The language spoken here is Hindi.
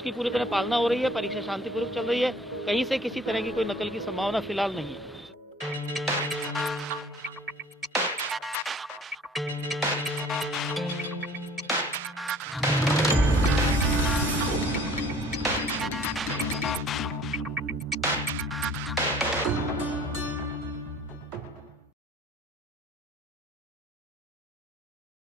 उसकी पूरी तरह पालना हो रही है। परीक्षा शांतिपूर्वक चल रही है। कहीं से किसी तरह की कोई नकल की संभावना फिलहाल नहीं है।